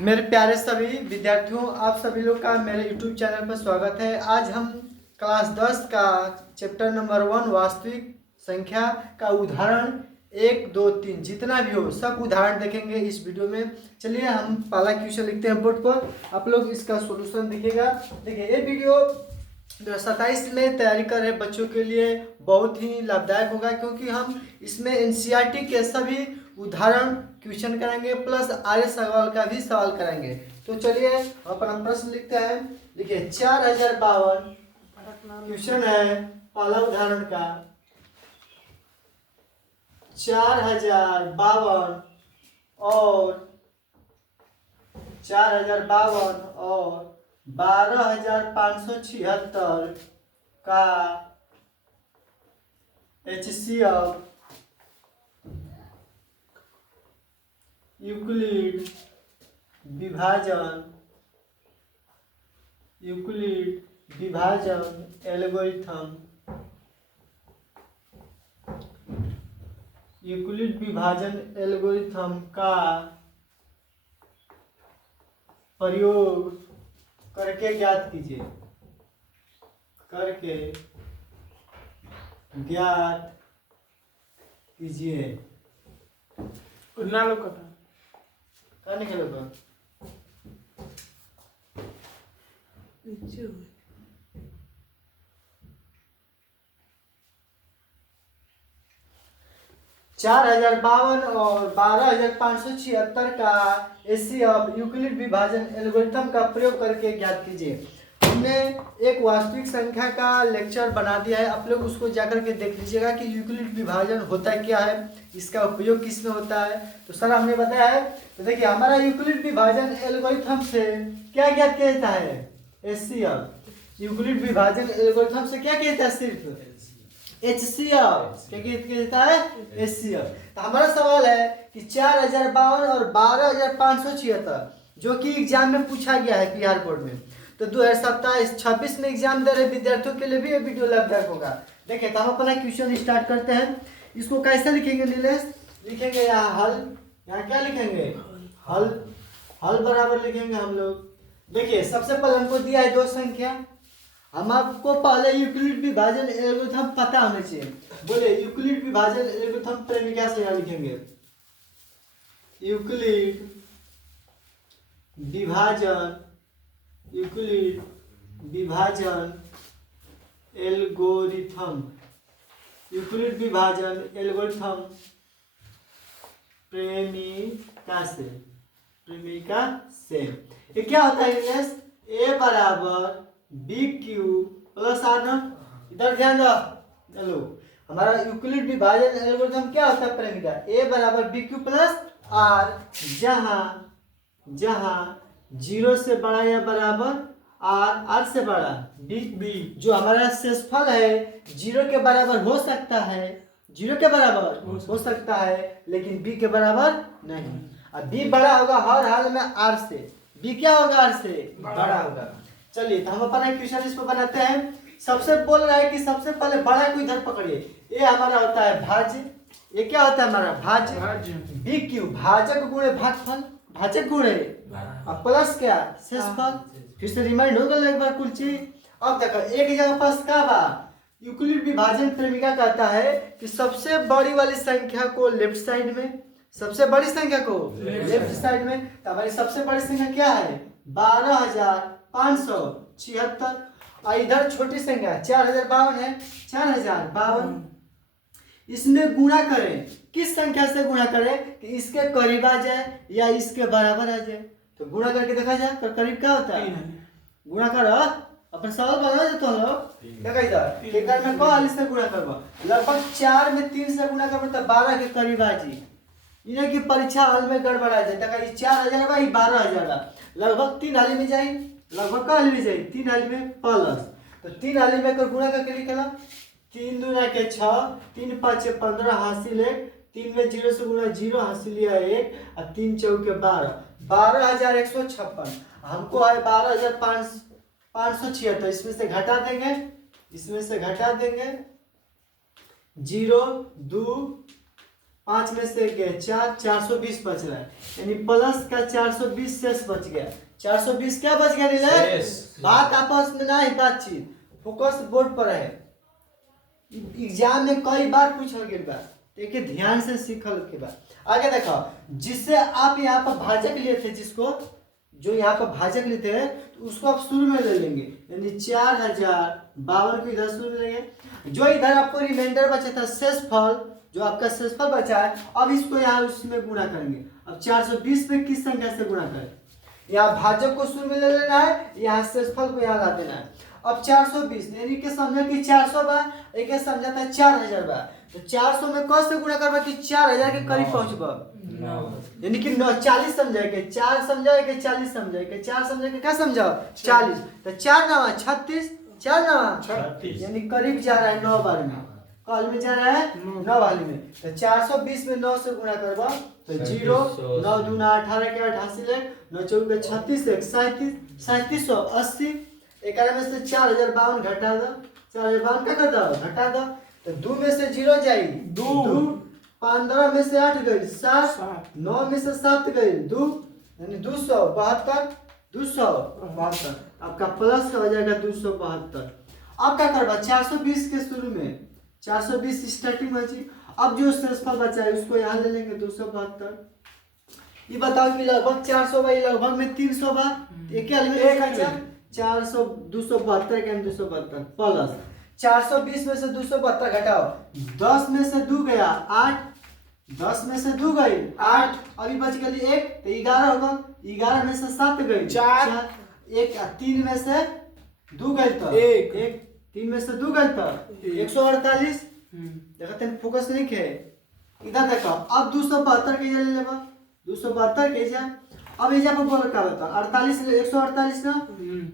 मेरे प्यारे सभी विद्यार्थियों, आप सभी लोग का मेरे YouTube चैनल पर स्वागत है। आज हम क्लास 10 का चैप्टर नंबर 1 वास्तविक संख्या का उदाहरण 1, 2, 3 जितना भी हो सब उदाहरण देखेंगे इस वीडियो में। चलिए हम पहला क्वेश्चन लिखते हैं बोर्ड पर, आप लोग इसका सॉल्यूशन देखिएगा। देखिए ये वीडियो 2027 में तैयारी कर रहे बच्चों के लिए बहुत ही लाभदायक होगा, क्योंकि हम इसमें NCERT के सभी उदाहरण क्वेश्चन करेंगे प्लस आर्य सवाल का भी सवाल करेंगे। तो चलिए अपना प्रश्न लिखते हैं। देखिए 4052 क्वेश्चन है पहला उदाहरण का। 4052 और 12,576 का HCF यूक्लिड विभाजन एल्गोरिथम का प्रयोग करके ज्ञात कीजिए। ना लोग कथा करने के लोग नीचे हुए 4052 और 12,576 का HCF यूक्लिड विभाजन एल्गोरिथम का प्रयोग करके ज्ञात कीजिए। हमने एक वास्तविक संख्या का लेक्चर बना दिया है, आप लोग उसको जाकर के देख लीजिएगा कि यूक्लिड विभाजन होता क्या है, इसका उपयोग किस में होता है। तो सर हमने बताया है। तो देखिए हमारा यूक्लिड विभाजन एल्गोरिथम से क्या ज्ञात किया जाता है? HCF यूक्लिड विभाजन एल्गोरिथम से क्या किया जाता है? सिर्फ HCF क्या कहता है? HCF। तो हमारा सवाल है कि 4052 और 12,576 जो कि एग्जाम में पूछा गया है बिहार बोर्ड में, तो 2027-26 में एग्जाम दे रहे विद्यार्थियों के लिए भी ये वीडियो लाभदायक होगा। देखिए तो हम अपना क्वेश्चन स्टार्ट करते हैं। इसको कैसे लिखेंगे नीलेश? लिखेंगे यहाँ हल, यहाँ क्या लिखेंगे? हल बराबर लिखेंगे हम लोग। देखिए सबसे पहले हमको दिया है दो संख्या, हम आपको पहले यूक्लिड विभाजन एल्गोरिथम पता होना चाहिए। बोले यूक्लिड विभाजन एल्गोरिथम प्रेमिका से यहाँ लिखेंगे यूक्लिड विभाजन एल्गोरिथम प्रेमिका से ये क्या होता है? ए बराबर बी क्यू प्लस आर ना। इधर ध्यान दो। चलो हमारा यूक्लिड विभाजन एल्गोरिथम क्या होता है? प्रेमिका ए बराबर बी क्यू प्लस आर, जहां 0 से बड़ा या बराबर आर से बड़ा बी जो हमारा शेषफल है 0 के बराबर हो सकता है, 0 के बराबर हो सकता है लेकिन बी के बराबर नहीं। अब बी बड़ा होगा हर हाल में आर से, बी क्या होगा? आर से बड़ा होगा। चलिए तो हम अपना क्वेश्चन इसको बनाते हैं। सबसे बोल रहा है कि सबसे पहले बड़ा को इधर पकड़िए। ये हमारा होता है भाज्य, ये क्या होता है हमारा? भाज्य। बी क्यू भाजक गुणे भागफल, भाजक गुणे अब प्लस क्या? शेषफल। फिर से रिमाइंड हो गया एक बार कुल चीज। अब देखो एक जगह पास का बा यूक्लिड विभाजन प्रेमिका कहता है कि सबसे बड़ी वाली संख्या को लेफ्ट साइड में, सबसे बड़ी संख्या को लेफ्ट साइड में। तो हमारी सबसे बड़ी संख्या क्या है? 12,576 और इधर छोटी संख्या 4052 है, 4052 इसमें गुणा करें। किस संख्या से गुणा करें कि इसके करीब आ जाए या इसके बराबर आ जाए? तो गुणा करके देखा जाए तो करीब क्या होता है? गुणा करो अपन सवाल बना देते हो लोग। देखा इधर एक में को से गुणा करबो, लगभग 4 में 3 से गुणा करबो तो 12 के करीब आ जी। इन्हें की परीक्षा हॉल में गड़बड़ा जाए। देखा ये 4,000 बा, 12,000 लगभग 3 हाली में जाए, लगभग का हाली में जाए 3 हाली में प्लस। तो 3 हाली में कर गुणा करके लिखला 3 दूना के 6, 3 5 15 हासिल 1, 3 में 0 से गुणा 0 हासिल लिया 1 और 3 चौके 12, 12,156। हमको है 12,576। इसमें से घटा देंगे, 0 2 5 में से गए 4, 420 बच रहा है, यानी प्लस का 420 शेष बच गया। 420 क्या बच गया नीलय? बात आपस में ना ही बातचीत, फोकस बोर्ड पर है। एग्जाम में कई बार पूछल गया बा, देखिए ध्यान से सीखल के बाद आगे देखो। जिससे आप यहाँ पर भाजक लिए थे, जिसको जो यहाँ पर भाजक लेते हैं तो उसको आप शुरू में ले लेंगे, यानी 4052 को इधर शुरू में लेंगे। जो इधर आपको रिमाइंडर बचा था शेषफल, जो आपका शेषफल बचा है, अब इसको यहाँ उसमें गुणा करेंगे। अब 420 में किस संख्या से गुणा करें? यहाँ भाजक को शुरू में ले लेना है, यहाँ शेषफल को यहाँ ला देना है। अब 420 यानी कि समझा कि 400 बा, एक समझा था 4000 बा, तो 400 में कौन से गुणा करबा कि 4000 के करीब पहुंचबा, यानी कि 40 समझाएंगे, 4 समझाएंगे 40 समझाएंगे, 4 समझाएंगे क्या समझाओ 40, तो 4 नवा 36, 4 नवा 36, यानी करीब जा रहा है 9 बार में, कॉल में जा रहा है 9 वाली में। तो 420 में 9 से गुणा करबा तो 0, 9 दूना 18 के 88 ले, 9 चौके 36 एक 37, 3780, 11 में से 4052 घटा दो, 4052 क्या कर दो घटा दो, तो 2 में से 0 जाई 2, 15 में से 8 गई 7, 9 में से 7 गई 2, यानी 272, 272 आपका प्लस का हो जाएगा 272। अब क्या करबा 420 के शुरू में 420 स्टार्टिंग बची, अब जो शेषफल बचा है उसको यहाँ ले लेंगे 272। ये बताओ कि लगभग 400 बा, लगभग में 300 बा, एक ही 400 272 के 272 प्लस 420 में से 272 घटाओ, 10 में से 2 गया 8, 10 में से 2 गई 8, अभी बच गई 1, तो 11 होगा, 11 में से 7 गई 4, 1 3 में से 2 गई तो 1, 3 में से 2 गई तो 148। देखते हैं फोकस नहीं है इधर देखो। अब 272 के ले लेबा, 272 के जा, अब इजा पर बोल का बता 48 148 ना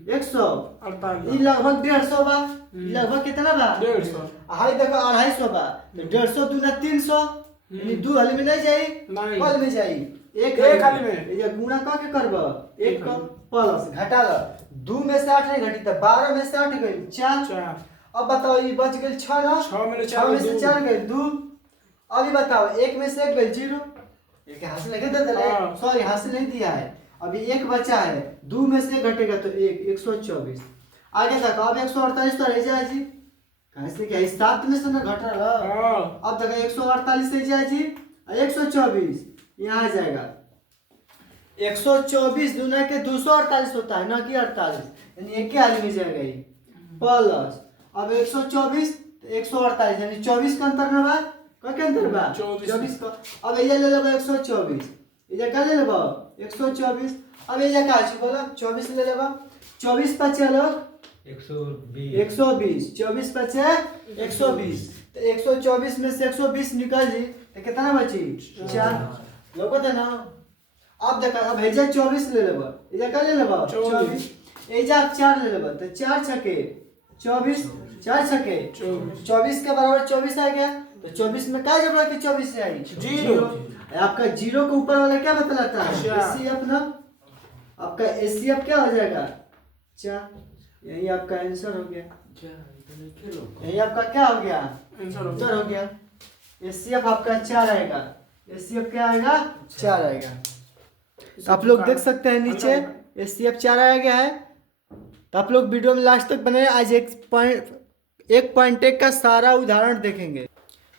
148, ई लगभग 150 बा, लगभग कितना बा 150, हाई देखो 250 बा, तो 150 दूना 300, यानी 2 हल में नहीं जाई, हल में जाई, एक हल में ये गुणा का के करबा, एक का प्लस घटा लो, 2 में से 8 नहीं घटी तो 12 में से 8 गई 4। अब बताओ ये बच गई 6 ना, 6 में से 4 गई 2। अभी बताओ 1 में से 1 गई 0, एक हासिल नहीं दे दे, सॉरी हासिल नहीं दिया है, अभी 1 बचा है, 2 में से घटेगा तो 1, 124। आगे तक अब 148 तो रह जाए जी, कहां से क्या 7 में से ना घट रहा, अब देखो 148 से जाए जी 124 यहाँ आ जाएगा, 124 दूना के 248 होता है ना कि 48, यानी एक ही हाल में जाएगा ये प्लस। अब 124 148 यानी 24 का अंतर ना बा, का अंतर बा 24 का। अब ये ले लेबा 124, ये का ले लेबा 124, अब ये का छी बोला 24 ले लेबा, 24 बचे लोग 120, 24 बचे 120, तो 124 में से 120 निकल जी तो कितना बची 4, लोगों तो ना। अब देखा अब हेजा 24 ले लेबा, ये का ले लेबा 24, एजा 4 ले लेबा, तो 4 छके 24, 4 छके 24 के बराबर 24 आ गया, तो 24 में क्या जरूरत है 24 से आई 0, आपका 0 के ऊपर वाला क्या बतलाता है एचसीएफ ना, आपका एचसीएफ क्या हो जाएगा 4, यही आपका आंसर हो गया, यही आपका क्या हो गया आंसर हो गया, एचसीएफ आपका 4 आएगा, एचसीएफ क्या आएगा 4 आएगा। तो आप लोग देख सकते हैं नीचे एचसीएफ 4 आया गया है। तो आप लोग वीडियो में लास्ट तक बने, आज 1.1 का सारा उदाहरण देखेंगे।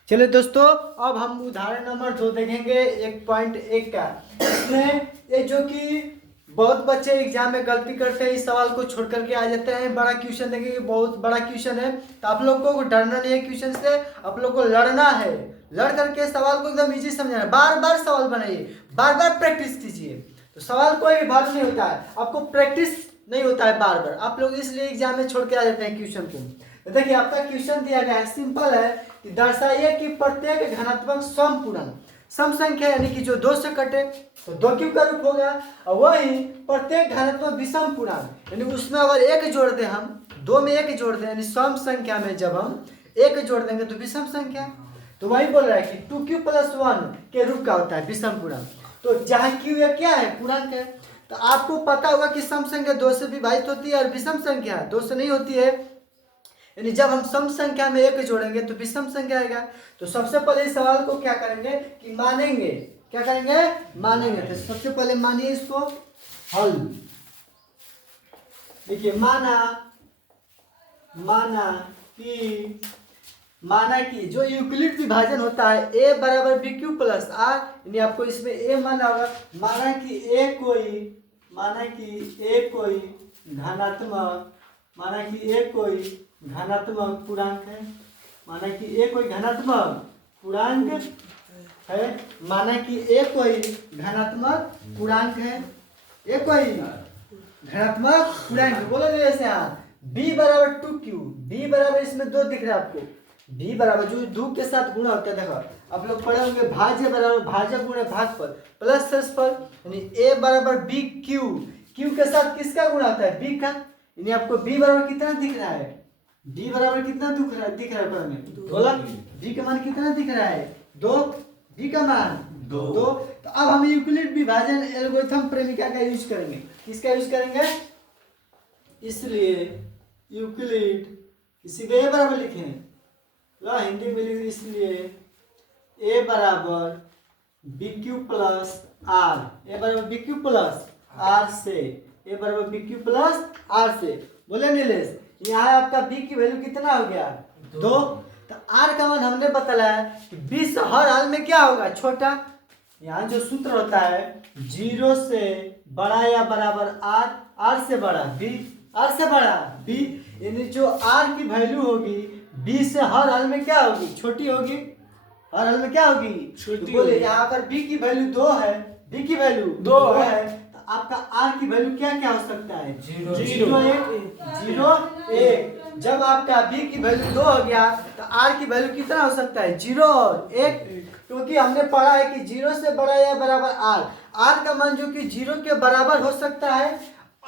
चलिए दोस्तों अब हम उदाहरण नंबर 2 देखेंगे 1.1 का। इसमें ये जो कि बहुत बच्चे एग्जाम में गलती करते हैं, इस सवाल को छोड़ करके आ जाते हैं। बड़ा क्वेश्चन देखेंगे, बहुत बड़ा क्वेश्चन है, तो आप लोग को डरना नहीं है क्वेश्चन से, आप लोग को लड़ना है, लड़ करके सवाल को एकदम इजी समझना है। बार बार सवाल बनाइए, बार बार प्रैक्टिस कीजिए, तो सवाल कोई भी भारी नहीं होता है, आपको प्रैक्टिस नहीं होता है बार बार, आप लोग इसलिए एग्जाम में छोड़ के आ जाते हैं क्वेश्चन को। देखिए आपका क्वेश्चन दिया गया है, सिंपल है कि दर्शाइए कि प्रत्येक धनात्मक समपूर्ण सम संख्या यानी कि जो 2 से कटे तो 2 क्यूब का रूप हो गया, और वही प्रत्येक धनात्मक विषम पूर्णांक यानी उसमें अगर 1 जोड़ दें, हम 2 में 1 जोड़ दें, यानी सम संख्या में जब हम 1 जोड़ देंगे तो विषम संख्या, तो वही बोल रहा है कि 2q + 1 के रूप का होता है विषम पूर्णांक। तो जहाँ q या क्या है पूर्णांक है, तो आपको पता होगा कि सम संख्या 2 से विभाजित होती है और विषम संख्या 2 से नहीं होती है। यानी जब हम सम संख्या में एक जोड़ेंगे तो विषम संख्या आएगा। तो सबसे पहले इस सवाल को क्या करेंगे कि मानेंगे, क्या करेंगे, मानेंगे। तो सबसे पहले मानिए इसको हल। देखिए माना कि जो यूक्लिड विभाजन होता है ए बराबर बी क्यू प्लस आर, यानी आपको इसमें ए माना होगा। माना कि ए कोई धनात्मक पूर्णांक है। माना कि ए कोई धनात्मक पूर्णांक है। माना कि ए कोई धनात्मक पूर्णांक है। ए कोई धनात्मक पूर्णांक बोलो मेरे से। हाँ, b बराबर 2q, b बराबर इसमें 2 दिख रहा है आपको। b बराबर जो 2 के साथ गुणा होता है, देखो आप लोग पढ़े होंगे भाज्य बराबर भाजक गुणे भागफल प्लस शेषफल, यानी a बराबर b q के साथ किसका गुणा होता है, b का। यानी आपको b बराबर कितना दिख रहा है, b बराबर कितना दिख रहा है पढ़ने बोला, b का मान कितना दिख रहा है 2, b का मान 2। तो अब हम यूक्लिड विभाजन एल्गोरिथम प्रेमिका का यूज करेंगे। किसका यूज करेंगे, इसलिए यूक्लिड इसी को a बराबर लिखें, लो हिंदी में लिख, इसलिए a बराबर b q plus r, a बराबर बी क्यू प्लस आर से, a बराबर बी क्यू प्लस आर से। बोले नीलेश, यहाँ आपका b की वैल्यू कितना हो गया 2। तो r का मान हमने बताया कि b से हर हाल में क्या होगा छोटा। यहाँ जो सूत्र होता है 0 से बड़ा या बराबर r, r से बड़ा b, r से बड़ा b, यानी जो r की वैल्यू होगी b से हर हाल में क्या होगी, छोटी होगी। हर हाल में क्या होगी, छोटी। तो बोले यहाँ पर b की वैल्यू 2 है, b की वैल्यू 2 है, तो आपका r की वैल्यू क्या क्या हो सकता है 0 1। जब आपका b की वैल्यू 2 हो गया तो r की वैल्यू कितना हो सकता है 0 और 1, क्योंकि हमने पढ़ा है कि 0 से बड़ा या बराबर r का मान जो कि 0 के बराबर हो सकता है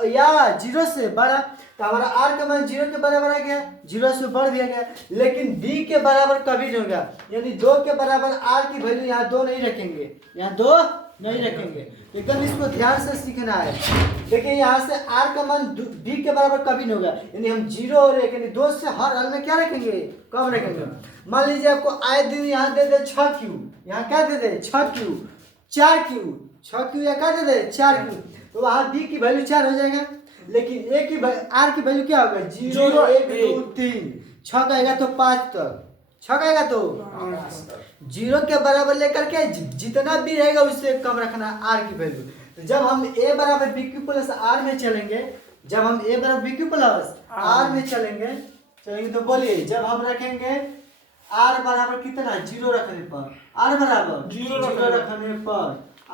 या 0 से बड़ा। तो हमारा r का मान 0 के बराबर आ गया, 0 से बढ़ दिया गया, लेकिन b के बराबर कभी नहीं होगा। यानी 2 के बराबर r की वैल्यू यहाँ 2 नहीं रखेंगे, यहाँ 2 नहीं रखेंगे। एकदम इसको ध्यान से सीखना है। देखिए यहाँ से r का मान b के बराबर कभी नहीं होगा, यानी हम 0 और 1 यानी 2 से हर हाल में क्या रखेंगे, कम रखेंगे। मान लीजिए आपको आए दिन यहाँ दे दे 6q, यहाँ क्या दे दे 6q 6q या क्या दे दे 4q, तो वहाँ b की वैल्यू 4 हो जाएगा। लेकिन a की r की वैल्यू क्या होगा 0 1 2 3, 6 का आएगा तो 5 तक, 6 का आएगा तो 0 के बराबर लेकर के जितना भी रहेगा उससे कम रखना r की वैल्यू। तो जब हम a बराबर बी क्यू प्लस आर में चलेंगे, जब हम a बराबर बी क्यू प्लस आर में चलेंगे तो बोलिए जब हम रखेंगे r बराबर कितना 0 रखने पर, r बराबर 0 रखने पर,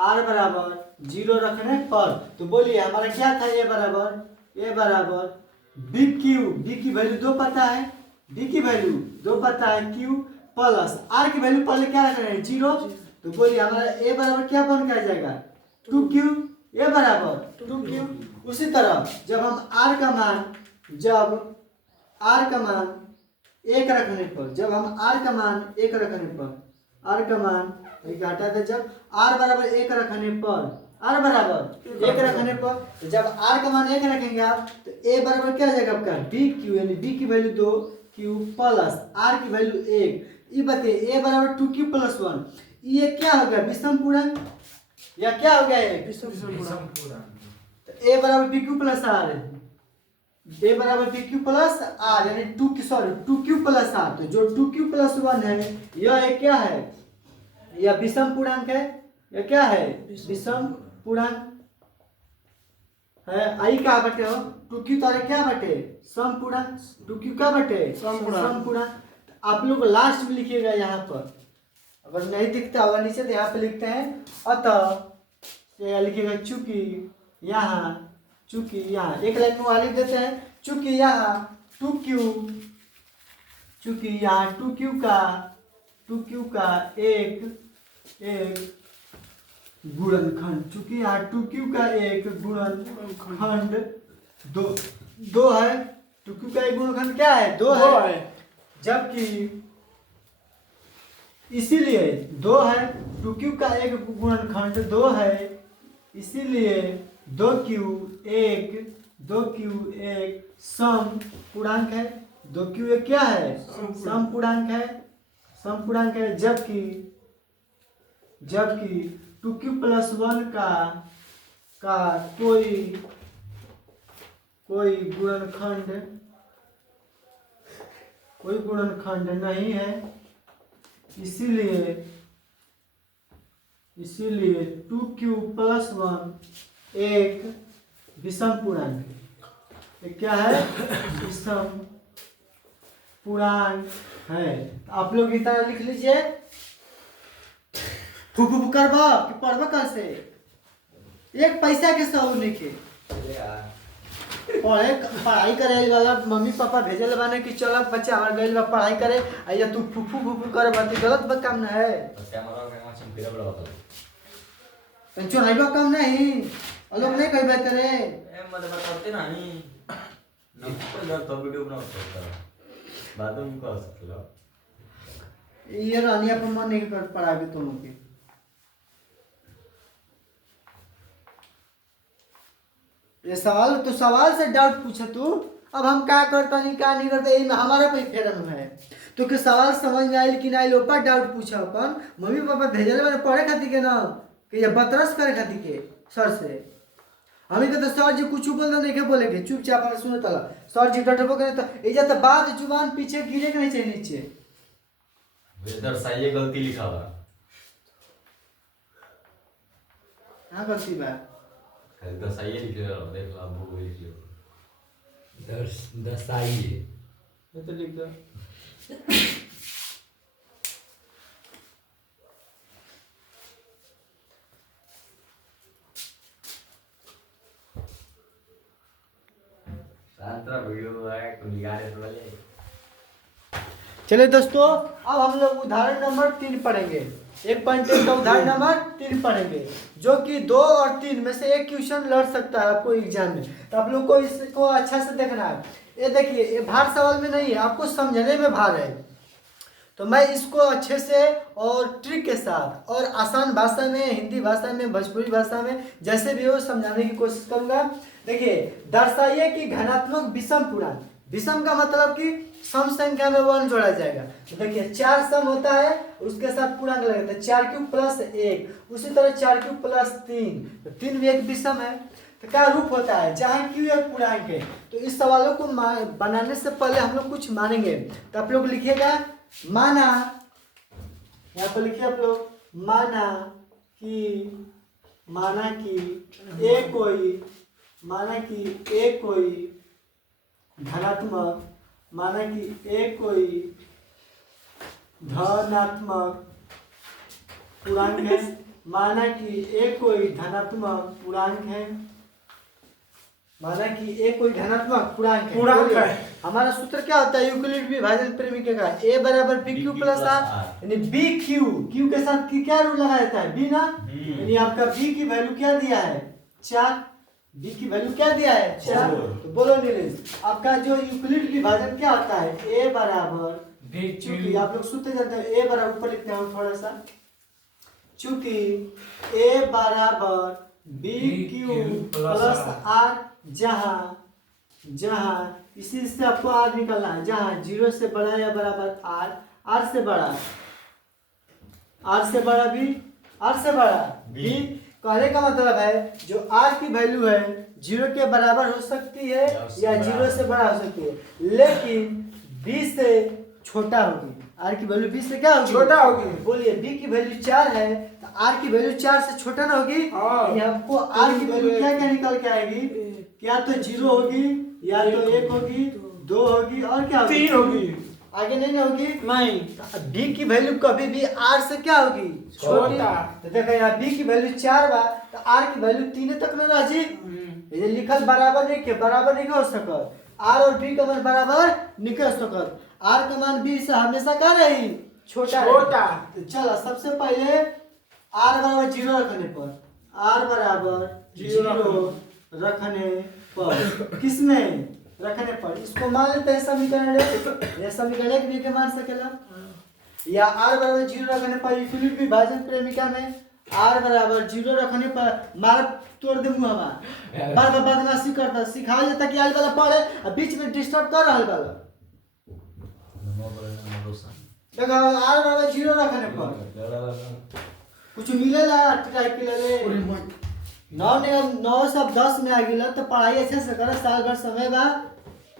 r बराबर 0 रखने पर, तो बोलिए हमारा क्या था a बराबर बी क्यू, बी की वैल्यू 2 पता है, b की वैल्यू 2 पता है, q प्लस r की वैल्यू पहले क्या रखना है 0। तो बोलिए हमारा a बराबर क्या बन के आ जाएगा 2q, a बराबर 2q। उसी तरह जब हम r का मान 1 रखने पर, जब हम r का मान 1 रखने पर, r का मान घटा था, जब r बराबर 1 रखने पर, r बराबर 1 रखने पर, तो जब r का मान 1 रखेंगे आप तो a बराबर क्या आ जाएगा आपका बी क्यू, यानी b की वैल्यू 2q प्लस r की वैल्यू 1। ये बताइए a बराबर 2q प्लस 1, ये क्या हो गया विषम पूर्णांक या क्या हो गया ये विषम पूर्णांक। तो a बराबर bq प्लस r, a बराबर bq प्लस r यानी 2q प्लस r। तो जो 2q प्लस 1 है यह एक क्या है, यह विषम पूर्णांक है, यह क्या है विषम पूर्णांक है। आई क्या बटे हो 2q तारे क्या बटे सम पूर्णांक, 2q क्या बटे सम पूर्णांक। आप लोग लास्ट में लिखिएगा यहाँ पर, अगर नहीं दिखता होगा नीचे तो यहाँ पे लिखते हैं अतः या लिखिएगा चूंकि यहाँ एक लाइन में वाली देते हैं, चूंकि यहाँ 2q का एक गुणनखंड, चूंकि यहाँ 2q का एक गुणनखंड 2 है, 2q का एक गुणनखंड क्या है 2 है, जबकि इसीलिए 2 है, 2q का एक गुणनखंड 2 है, इसीलिए 2q एक सम पूर्णांक है। 2q ये क्या है? समपूर्णांक। समपूर्णांक है, समपूर्णांक है। जबकि जबकि 2q+1 का कोई गुणनखंड नहीं है, इसीलिए 2q+1 एक विषम पूर्णांक है। ये क्या है? विषम पूर्णांक है। आप लोग इतना लिख लीजिए। फूफू करबा कि पढ़बा कल से एक पैसा के सौ लिखे पढ़ाई करे वाला मम्मी पापा भेजल बाने कि चलो बच्चा हमार गइल बा पढ़ाई करे, या तू फूफू कर बाती गलत बात काम ना है। पंचो नहीं बा काम नहीं लोग नहीं कह बात रे मध्ये बताते नाही नको जर तो व्हिडिओ बनवतो बाद में को सकलो ये रानी अपन मन नहीं कर पढ़ावे तुम लोग के। ये सवाल से डाउट पूछे तू, अब हम क्या करता नहीं क्या नहीं करता यही में हमारा कोई फेरन है। तो के सवाल समझ में आइल कि ना आइल ऊपर डाउट पूछा अपन मम्मी पापा भेजल मैंने पढ़े खातिर के ना कि ये बतरस करे खातिर के सर से। हमें कहते सर जी कुछ बोल दो नहीं बोले के चुपचाप अपन सुनो तला सर जी डटबो करे तो एजा तो बात जुबान पीछे गिरे के नहीं चाहिए नीचे। वेदर सही गलती लिखा हुआ हाँ गलती बा खाली तो सही लिखे हो देख लो अब वो लिख लो दसाई ये तो लिख दो। शांतरा वीडियो है तो निकाले तो वाले। चलिए दोस्तों अब हम लोग उदाहरण नंबर 3 पढ़ेंगे। 1.1 का उदाहरण नंबर 3 पढ़ेंगे जो कि 2 और 3 में से एक क्वेश्चन लड़ सकता है आपको एग्जाम में, तो आप लोग को इसको अच्छा से देखना है। ये देखिए ये भार सवाल में नहीं है, आपको समझने में भार है, तो मैं इसको अच्छे से और ट्रिक के साथ और आसान भाषा में हिंदी भाषा में भोजपुरी भाषा में जैसे भी हो समझाने की कोशिश करूंगा। देखिए दर्शाइए कि धनात्मक विषम पूर्णांक, विषम का मतलब कि सम संख्या में 1 जोड़ा जाएगा। तो देखिए 4 सम होता है उसके साथ पूर्णांक लगता है 4q+1, उसी तरह 4q+3, तो 3 भी एक विषम है। तो क्या रूप होता है जहाँ q एक पूर्णांक है। तो इस सवालों को बनाने से पहले हम लोग कुछ मानेंगे, तो आप लोग लिखिएगा माना, यहाँ पर लिखिए आप लोग माना कि एक कोई धनात्मक, माना कि एक कोई धनात्मक पूर्णांक है, माना कि एक कोई धनात्मक पूर्णांक है, माना कि एक कोई धनात्मक पूर्णांक है। हमारा सूत्र क्या होता है यूक्लिड विभाजन प्रेमिका का a बराबर bq प्लस r, यानी bq q के साथ क्या रूल लगा देता है b ना, यानी आपका b की वैल्यू क्या दिया है 4, b की वैल्यू क्या दिया है 4। तो बोलो नीलेश आपका जो यूक्लिड विभाजन क्या होता है a बराबर चूंकि आप लोग सूत्र जानते हैं a बराबर ऊपर लिखते हैं थोड़ा सा, चूंकि a बराबर bq प्लस r, जहाँ इसी से आपको r निकालना है, जहाँ 0 से बड़ा या बराबर r, r से बड़ा b, r से बड़ा b। कहने का मतलब है जो r की वैल्यू है 0 के बराबर हो सकती है या 0 से बड़ा हो सकती है, लेकिन b से छोटा होगी। r की वैल्यू b से क्या होगी छोटा होगी। बोलिए b की वैल्यू 4 है तो r की वैल्यू 4 से छोटा ना होगी। आपको r की वैल्यू क्या क्या निकल के आएगी, क्या तो 0 होगी या तो 1 होगी 2 होगी और क्या होगी 3 होगी, आगे नहीं ना होगी नहीं। b की वैल्यू कभी भी r से क्या होगी छोटी। तो देखो यहाँ b की वैल्यू 4 बा तो r की वैल्यू 3 तक ना राजी, ये लिखल बराबर नहीं हो सकत, r और b का मान बराबर नहीं हो सकत, r का मान b से हमेशा क्या रही छोटा। तो चलो सबसे पहले r बराबर 0 रखने पर, r बराबर 0 रखने पर, किसमें रखने पर इसको मान लेते हैं समीकरण, ये समीकरण एक भी के मान सकेला, या r बराबर 0 रखने पर यूक्लिड विभाजन प्रेमिका में r बराबर 0 रखने पर मार तोड़ दे मुंह बार बार बदमाशी करता सिखाया जाता कि आइल वाला पढ़े और बीच में डिस्टर्ब कर रहा वाला। देखो आर बराबर 0 रखने पर कुछ मिलेला ट्राई के लिए 9 सब 10 में आ गया तो पढ़ाई अच्छे से कर साल भर समय बा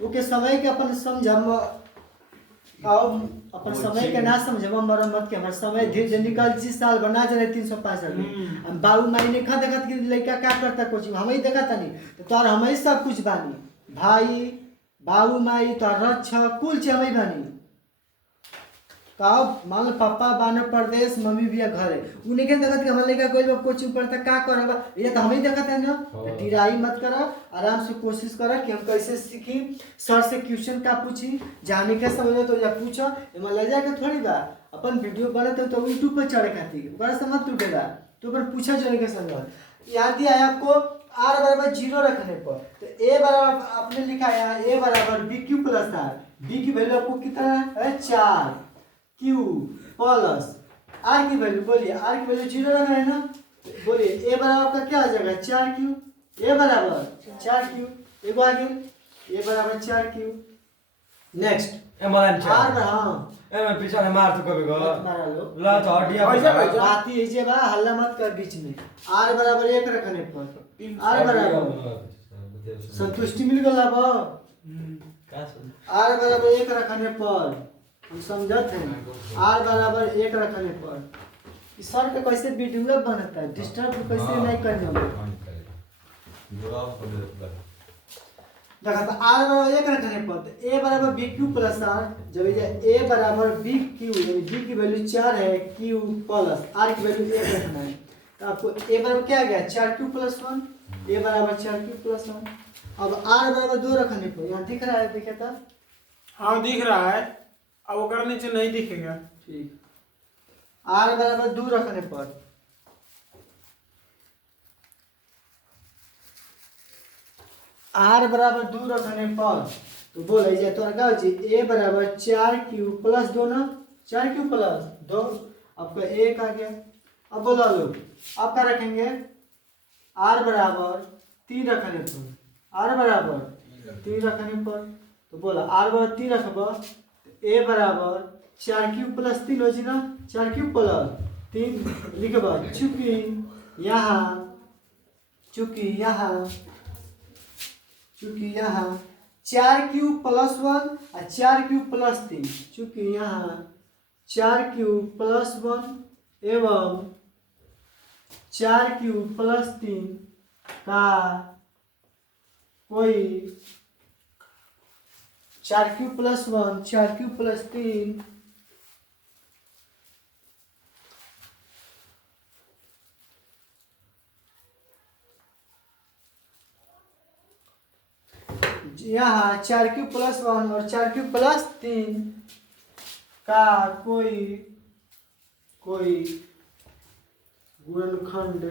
ओके समय के अपन समझम आओ अपन समय के ना समझब मत के हमर समय धीरे धीरे निकल 30 साल बना जाए 365 में हम बाबू माई ने खा देखत कि लड़का क्या करता कोचिंग हम ही देखत नहीं तो तोर हम ही सब कुछ बानी भाई बाबू माई तोर रक्षा कुल चीज हम ही बानी कब मान लो पापा बाने प्रदेश मम्मी भी घर है उन्हें क्या देखत कि हमारे लड़का कोई कोचिंग पढ़ता का करबा ये तो हम ही देखत है ना तो टिराई मत करा आराम से कोशिश करा कि हम कैसे सीखी सर से क्वेश्चन का पूछी जाने के समझ तो या पूछो एमा ले जाके थोड़ी बा अपन वीडियो बनते तो यूट्यूब पर चढ़े खातिर ओकरा से मत टूटेगा तो पर पूछा जाने के समझ याद ही आया आपको r बराबर 0 रखने पर तो a बराबर आपने लिखा है a बराबर bq प्लस r b की वैल्यू आपको कितना है 4 q प्लस r की वैल्यू बोलिए r की वैल्यू 0 रखना है ना बोलिए a बराबर आपका क्या आ जाएगा 4q a बराबर 4q एक आगे a बराबर 4q नेक्स्ट ए मलाई छ r हां ए मैं पीछे ने मार तो कभी गो मारा लो ला तो हटिया बात ही है बा हल्ला मत कर बीच में r बराबर 1 रखने पर r बराबर संतुष्टि मिल गला बा r बराबर 1 रखने पर हम समझत हैं r बराबर 1 रखने पर इस सर पे कैसे वीडियो बनता है डिस्टर्ब कैसे नहीं करना देखा तो r बराबर 1 रखने पर तो a बराबर bq प्लस r जब ये a बराबर bq यानी b की वैल्यू 4 है q प्लस r की वैल्यू 1 रखना है तो आपको a बराबर क्या आ गया 4q प्लस 1 a बराबर 4q प्लस 1 अब r बराबर 2 रखने पर यहाँ दिख रहा है देखे तो हाँ दिख रहा है अब वो करने से नहीं दिखेगा ठीक r बराबर 2 रखने पर r बराबर 2 रखने पर तो बोले जे तोरा का जी a बराबर 4q प्लस 2 ना 4q प्लस 2 आपका 1 आ गया अब बोला लो आप क्या रखेंगे r बराबर 3 रखने पर r बराबर 3 रखने पर तो बोला r बराबर 3 रखबा a बराबर 4q प्लस 3 हो जी ना 4q प्लस 3 लिखबा चूंकि यहाँ 4q प्लस 1 और 4q प्लस 3 चूंकि यहाँ 4q प्लस 1 एवं 4q प्लस 3 का कोई 4q प्लस 1 4q प्लस 3 यहाँ 4q प्लस 1 और 4q प्लस 3 का कोई गुणनखंड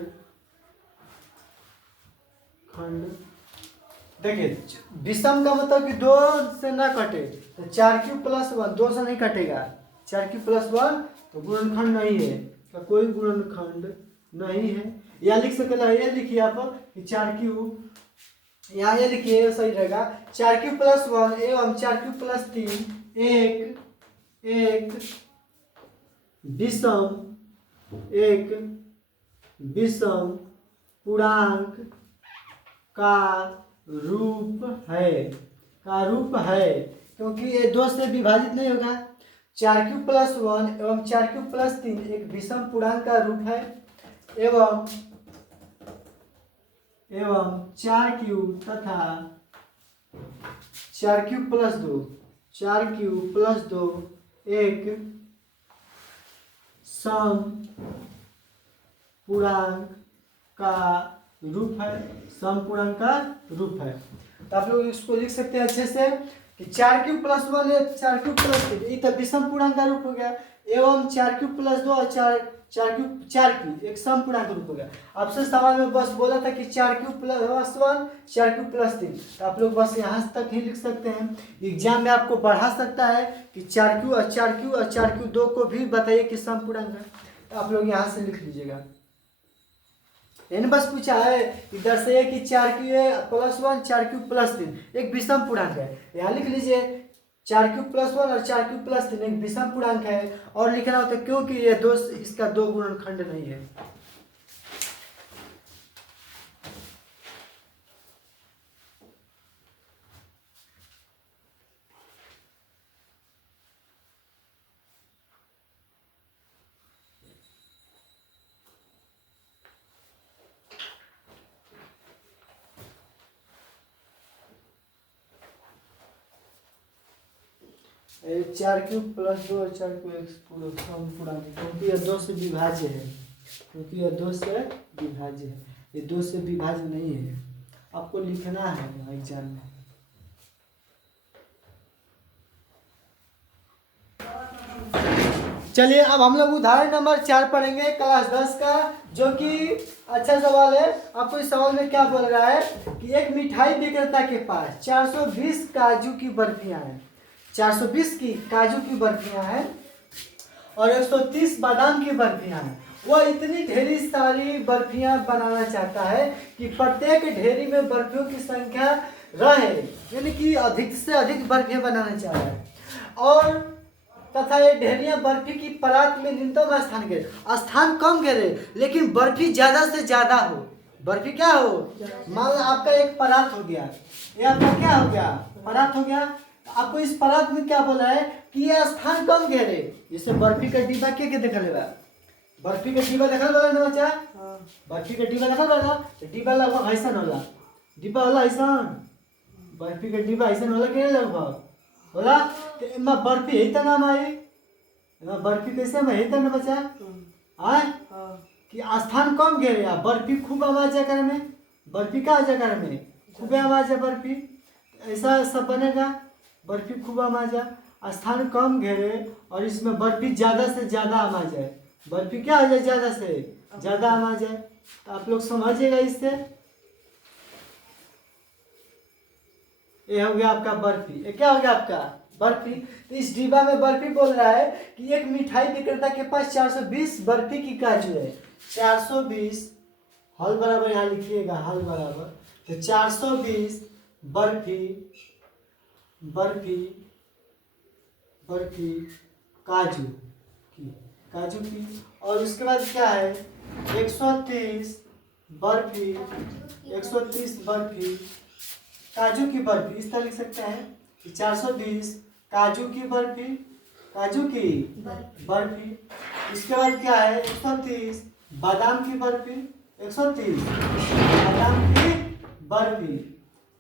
देखिए विषम का मतलब कि 2 से ना कटे तो 4q प्लस 1 2 से नहीं कटेगा 4q प्लस 1 तो गुणनखंड नहीं है का कोई गुणनखंड नहीं है या लिख सकते हैं ये लिखिए आप कि 4q यहाँ ये लिखिए सही रहेगा 4q प्लस 1 एवं 4q प्लस 3 एक विषम पूर्णांक का रूप है क्योंकि ये 2 से विभाजित नहीं होगा 4q प्लस 1 एवं 4q प्लस 3 एक विषम पूर्णांक का रूप है एवं 4q तथा 4q प्लस 2 एक सम पूर्णांक का रूप है तो आप लोग इसको लिख सकते हैं अच्छे से कि 4q प्लस 1 है 4q प्लस 3 ये तो विषम पूर्णांक का रूप हो गया एवं 4q प्लस 2 और 4q एक सम पूर्णांक रूप हो गया आपसे सवाल में बस बोला था कि 4q प्लस 1 4q प्लस 3 तो आप लोग बस यहाँ तक ही लिख सकते हैं एग्जाम में आपको बढ़ा सकता है कि 4q और 4q 2 को भी बताइए कि सम पूर्णांक है तो आप लोग यहाँ से लिख लीजिएगा मैंने बस पूछा है इधर से कि 4q प्लस 1 4q प्लस 3 एक विषम पूर्णांक है यहाँ लिख लीजिए 4³+1 और 4³+3 एक विषम पूर्णांक है और लिखना होता है क्योंकि ये दो इसका दो गुणनखंड नहीं है। ये 4³+2 और 4³ पूर्णांक क्योंकि यह 2 से विभाज्य है, क्योंकि यह 2 से विभाज्य है, ये 2 से विभाज्य नहीं है। आपको लिखना है एग्जाम में। चलिए अब हम लोग उदाहरण नंबर 4 पढ़ेंगे क्लास 10 का, जो कि अच्छा सवाल है। आपको इस सवाल में क्या बोल रहा है कि एक मिठाई विक्रेता के पास 420 काजू की बर्फियां हैं, 420 की काजू की बर्फियां हैं और 130 बादाम की बर्फियां हैं। वह इतनी ढेरी सारी बर्फियां बनाना चाहता है कि प्रत्येक ढेरी में बर्फियों की संख्या रहे, यानी कि अधिक से अधिक बर्फियां बनाना चाह रहा है और तथा ये ढेरियां बर्फी की परात में न्यूनतम स्थान घेरे, स्थान कम घेरे लेकिन बर्फी ज्यादा से ज्यादा हो। बर्फी क्या हो, मान लो आपका एक परात हो गया, ये आपका क्या हो गया, परात हो गया। आपको इस परात में क्या बोला है कि ये स्थान कम घेरे। जैसे बर्फी का डिब्बा के देखल बा, बर्फी का डिब्बा देखल बा ना बच्चा, बर्फी का डिब्बा देखल बा ना, तो डिब्बा लगभग ऐसा होला, डिब्बा होला ऐसा, बर्फी का डिब्बा ऐसा होला कि लगभग होला। तो एमा बर्फी है तना माई, एमा बर्फी कैसे में है तना बच्चा आए कि स्थान कम घेरे या बर्फी खूब आवाज करे में, बर्फी का आवाज करे में खूब आवाज है बर्फी, ऐसा सब बनेगा। बर्फी खूब आवाज है, स्थान कम घेरे और इसमें बर्फी ज्यादा से ज्यादा आवाज है। बर्फी क्या हो जाए, ज्यादा से ज्यादा आवाज है। तो आप लोग समझिएगा इससे। ये हो गया आपका बर्फी, ये क्या हो गया आपका बर्फी। तो इस डिब्बा में बर्फी बोल रहा है कि एक मिठाई विक्रेता के पास 420 बर्फी की काजू है। 420 हल बराबर यहाँ लिखिएगा, हल बराबर, तो 420 बर्फी बर्फी बर्फी काजू की और उसके बाद क्या है 130 बर्फी, 130 बर्फी काजू की बर्फी। इस तरह लिख सकते हैं कि 420 काजू की बर्फी, काजू की बर्फी। इसके बाद क्या है 130 बादाम की बर्फी, 130 बादाम की बर्फी,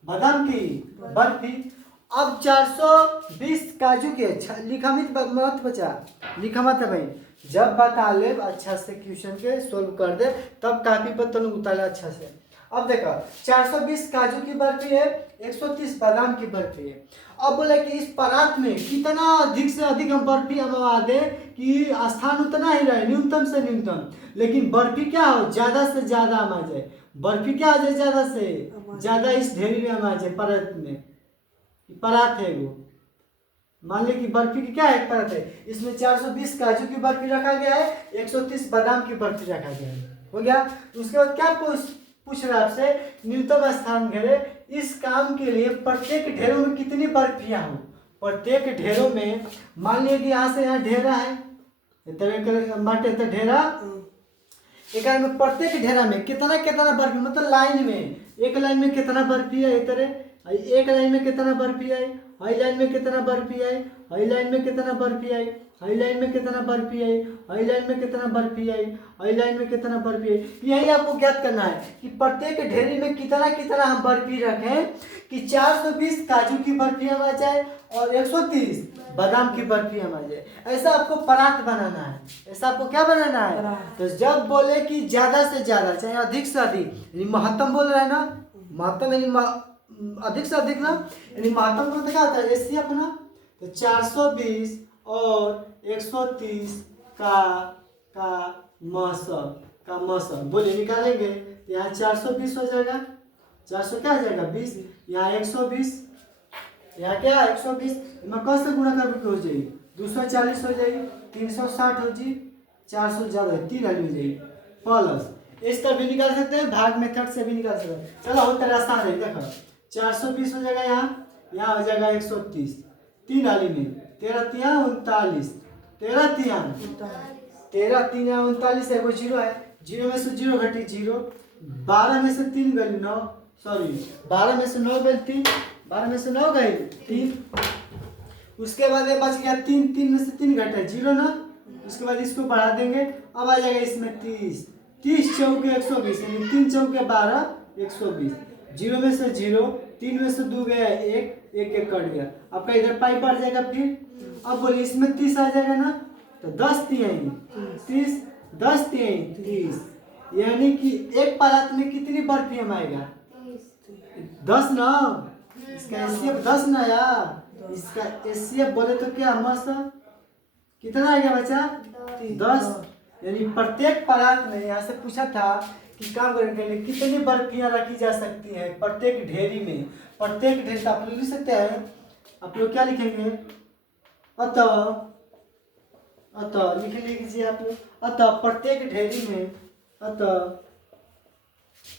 बादाम की बर्फी। अब 420 काजू के लिखा मत बचा, लिखा मत है भाई, जब बता ले अच्छा से क्वेश्चन के सोल्व कर दे तब कापी पर तुम उतारे अच्छा से। अब देखो 420 काजू की बर्फी है, 130 बादाम की बर्फी है। अब बोले कि इस परात में कितना अधिक से अधिक हम बर्फी अमवा दें कि स्थान उतना ही रहे, न्यूनतम से न्यूनतम, लेकिन बर्फी क्या हो ज्यादा से ज्यादा आमा जाए। बर्फी क्या आ जाए ज्यादा से ज्यादा इस ढेरी में आमा जाए, परत में, परात है वो। मान लीजिए कि बर्फी की क्या है परत है, इसमें 420 काजू की बर्फी रखा गया है, 130 बादाम की बर्फी रखा गया है, हो गया। तो उसके बाद क्या पूछ रहा है आपसे, न्यूनतम स्थान घेरे। इस काम के लिए प्रत्येक ढेरों में कितनी बर्फियां हो, प्रत्येक ढेरों में मान लीजिए कि यहाँ से यहाँ ढेरा है, माटे तो ढेरा एक में, प्रत्येक ढेरा में कितना कितना बर्फी, मतलब लाइन में, एक लाइन में कितना बर्फी है, इस तरह एक लाइन में कितना बर्फी है, हाई लाइन में कितना बर्फी है, हाई लाइन में कितना बर्फी है, हाई लाइन में कितना बर्फी है, हाई लाइन में कितना बर्फी है, हाई लाइन में कितना बर्फी है। यही आपको ज्ञात करना है कि प्रत्येक ढेरी में कितना कितना हम बर्फी रखें कि 420 काजू की बर्फी हम आ जाए और 130 बादाम की बर्फी हम आ जाए। ऐसा आपको परात बनाना है, ऐसा आपको क्या बनाना है। तो जब बोले कि ज्यादा से ज्यादा चाहे अधिक से अधिक, यानी महत्तम बोल रहे हैं ना, महत्तम यानी अधिक से अधिक ना, यानी महत्तम को क्या होता है एसी अपना। तो 420 और 130 का मौसम बोले निकालेंगे तो यहाँ 420 हो जाएगा, 400 क्या हो जाएगा 20, यहाँ 120, यहाँ क्या 120 में कौन से गुणा करके हो जाएगी 240 हो जाएगी, 360 हो जी, 400 ज़्यादा 3 हो जाएगी प्लस। इस तरह भी निकाल सकते हैं, भाग मेथड से भी निकाल सकते हैं। चलो हो तरह आसान है, देखो 420 हो जाएगा, यहाँ हो जाएगा 130, 3 हाली में 13 तिया 39, 13 तिया 39 एगो जीरो है, जीरो में से जीरो घटी जीरो, 12 में से 3 गई 9, सॉरी 12 में से 9 गई 3, 12 में से 9 गई 3, उसके बाद ये बच गया 3, 3 में से 3 घटा जीरो ना, उसके बाद इसको बढ़ा देंगे, अब आ जाएगा इसमें 30, 30 चौके 120, यानी 3 चौके 12 120, जीरो में से जीरो, 3 में से 2 गया 1, 1 कट गया, आपका इधर पाई बढ़ जाएगा। फिर अब बोलिए इसमें 30 आ जाएगा ना, तो 10 तिहाई 30, 10 तिहाई 30, यानी कि एक परात में कितनी बर्फियां आएगा 10 ना, इसका एससीएफ 10 ना यार, इसका एससीएफ बोले तो क्या मस्त कितना आएगा बच्चा 10, यानी प्रत्येक परात में यहाँ से पूछा था कि काम करने के लिए कितनी बर्फियां रखी जा सकती है प्रत्येक ढेरी में, प्रत्येक ढेरी आप लोग लिख सकते हैं, आप लोग क्या लिखेंगे अतः लिख लीजिए आप लोग, अतः प्रत्येक ढेरी में, अतः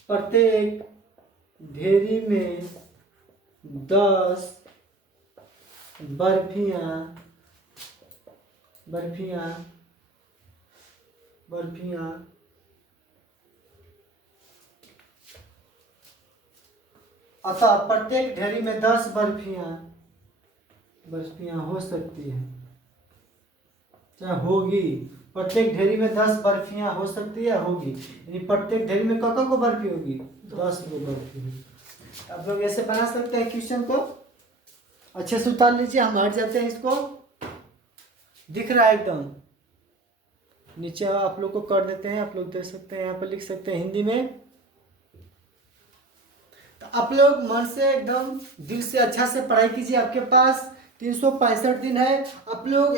प्रत्येक ढेरी में 10 बर्फियां अतः प्रत्येक ढेरी में 10 बर्फियां हो सकती है, चाहे होगी, प्रत्येक ढेरी में 10 बर्फियां हो सकती है, होगी, यानी प्रत्येक ढेरी में कौन को बर्फी होगी 10 को बर्फी होगी। आप लोग ऐसे बना सकते हैं क्वेश्चन को, अच्छे से उतार लीजिए, हम हट जाते हैं, इसको दिख रहा है एकदम नीचे, आप लोग को कर देते हैं, आप लोग देख सकते हैं, यहाँ पर लिख सकते हैं हिंदी में। तो आप लोग मन से एकदम दिल से अच्छा से पढ़ाई कीजिए, आपके पास 365 दिन है, आप लोग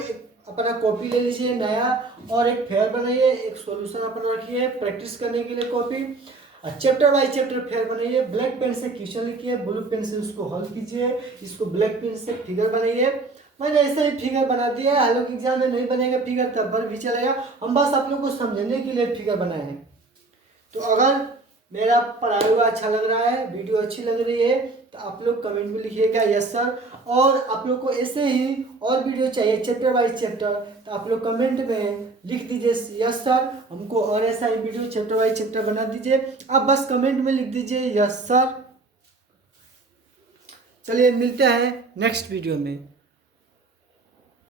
अपना कॉपी ले लीजिए नया और एक फेयर बनाइए, एक सॉल्यूशन अपना रखिए प्रैक्टिस करने के लिए कॉपी, और चैप्टर बाय चैप्टर फेयर बनाइए, ब्लैक पेन से क्वेश्चन लिखिए, ब्लू पेन से उसको हल कीजिए, इसको ब्लैक पेन से फिगर बनाइए। मैंने ऐसा ही फिगर बना दिया है, हालांकि एग्जाम में नहीं बनेगा फिगर तब पर भी चलेगा, हम बस आप लोग को समझने के लिए फिगर बनाए हैं। तो अगर मेरा पढ़ाया हुआ अच्छा लग रहा है, वीडियो अच्छी लग रही है, तो आप लोग कमेंट में लिखिएगा यस सर, और आप लोग को ऐसे ही और वीडियो चाहिए चैप्टर बाय चैप्टर, तो आप लोग कमेंट में लिख दीजिए यस सर, हमको और ऐसा ही वीडियो चैप्टर बाय चैप्टर बना दीजिए, आप बस कमेंट में लिख दीजिए यस सर। चलिए मिलते हैं नेक्स्ट वीडियो में।